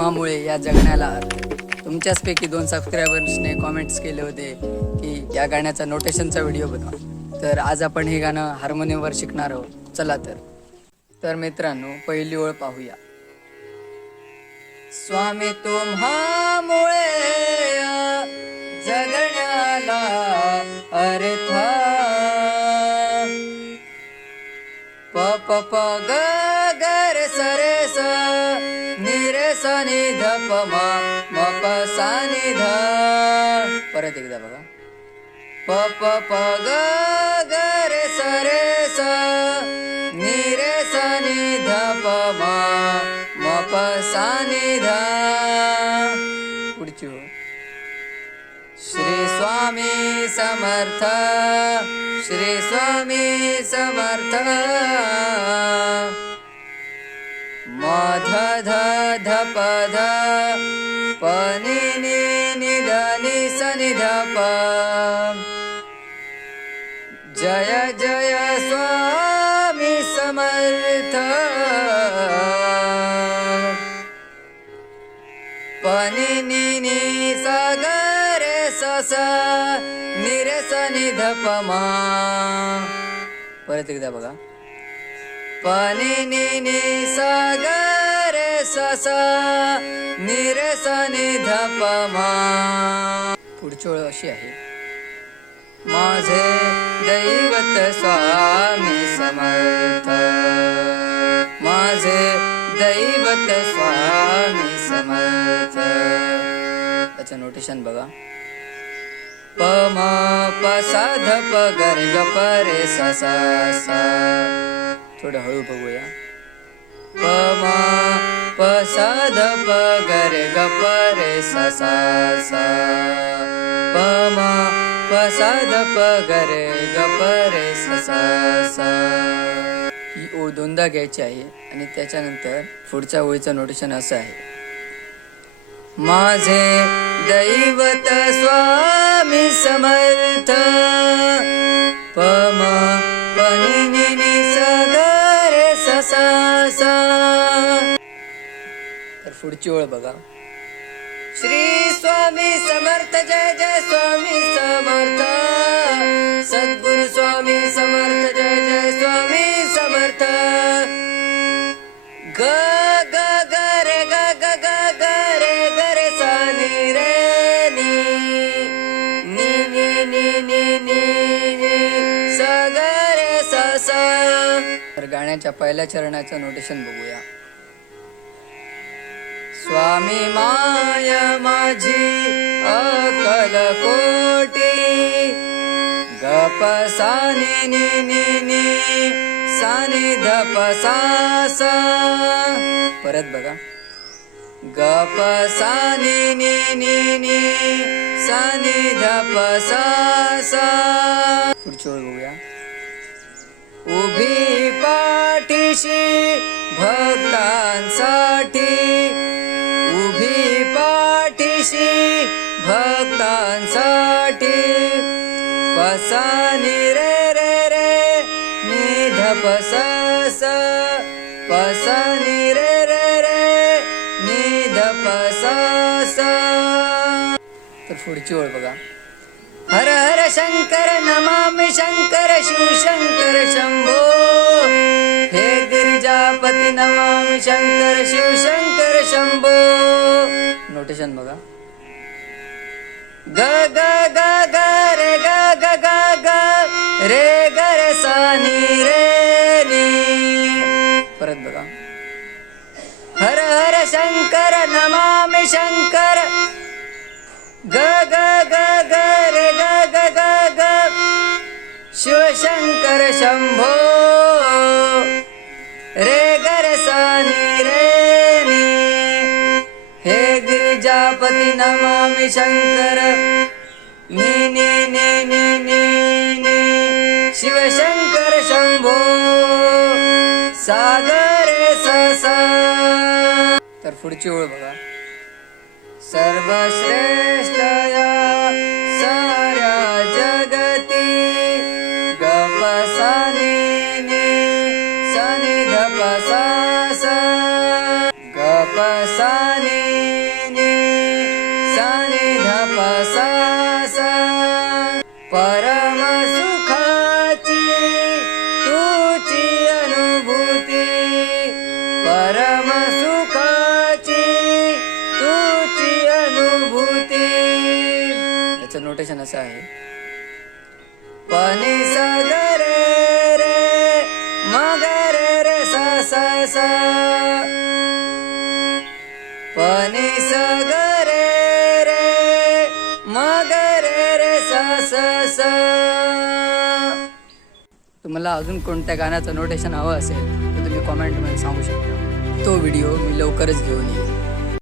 प्रेमामुळे या जगण्याला अर्थ. तुमच्याचपैकी 2 सबस्क्रायबर्सने कॉमेंट्स केले होते की या गाण्याचा नोटेशनचा व्हिडिओ बनवा. तर आज आपण हे गाणं हार्मोनियमवर शिकणार आहोत. चला तर मित्रांनो, पहिली ओळ पाहूया. स्वामी तुम्हामुळे या जगण्याला अर्थ. प प प ग ग रे स रे स नि रे स नि ध प म म प सा नि ध. परत एकदा बघा. प प प ग ग रे स रे स नि रे स नि ध प म म प सा नि ध. पुढची ओळ. श्री स्वामी समर्थ, श्री स्वामी समर्थ. म ध ध ध प ध प नि नि नि ध नि स नि ध प. जय जय स्वामी समर्थ. प नि नि नि स ग रे स स नि रे स नि ध प म. परत एकदा बघा. प नि नि नि स ग रे स स नि रे स नि ध प म. पुढची ओळ अशी आहे. माझे दैवत स्वामी समर्थ, माझे दैवत स्वामी समर्थ. त्याचं नोटेशन बघा. प म प सा ध प ग रे ग प रे सा सा सा. थोडं हळू बघूया. प म प सा ध प ग रे ग प रे सा सा सा. प म प सा ध प ग रे ग प रे सा सा सा. ही ओळ 2दा घ्यायची आहे आणि त्याच्यानंतर पुढच्या ओळीचं नोटेशन असं आहे. माझे दैवत स्वामी समर्थ. प म प नि नि नि स ग रे स सा सा. तर पुढची ओळ बघा. श्री स्वामी समर्थ, जय जय स्वामी समर्थ. सद्गुरु स्वामी समर्थ, जय जय स्वामी समर्थ. ग ग ग रे ग ग ग ग रे ग रे सा नि रे नि नि नि नि नि नि नि स ग रे सा सा. तर गाण्याच्या पहिल्या चरणाचं नोटेशन बघूया. स्वामी माय माझी अकल कोटी. ग प सा नि नि नि नि सा नि ध प सा सा. परत बघा. ग प सा नि नि नि नि सा नि ध प सा सा. पुढची ओळ बघूया. उभी पाठीशी भक्तांसाठी, उभी पाठीशी भक्तांसाठी. प सा नि रे रे रे नि ध प स स. प सा नि रे रे रे नि ध प स स. तर पुढची ओळ बघा. हर हर शंकर नमामि शंकर शिवशंकर शंभो. हे गिरिजापती नमामि शंकर शिवशंकर शंभो. नोटेशन बघा. ग ग ग ग रे ग ग ग ग रे ग रे सा नि रे नि. परत बघा. हर हर शंकर नमामि शंकर. ग ग ग ग रे ग ग ग ग शिवशंकर शंभो. रे ग रे सा नि रे नि. हे गिरिजापती नमामि शंकर. नि नि नि नि नि नि शिवशंकर शंभो. सा ग रे सा सा. तर पुढची ओळ बघा. सर्वश्रेष्ठ या साऱ्या जगती. ग प सा नि नि सा नि ध प सा सा. ग प सा नि नोटेशन असं आहे, पनी सा ग रे रे म ग रे रे सा सा सा, पनी सा ग रे रे म ग रे रे सा सा सा. तुम्हाला अजून कोणत्या गाण्याचं नोटेशन हवं असेल तर तुम्ही कॉमेंटमध्ये सांगू शकता. तो व्हिडिओ मी लवकरच घेऊन येईन.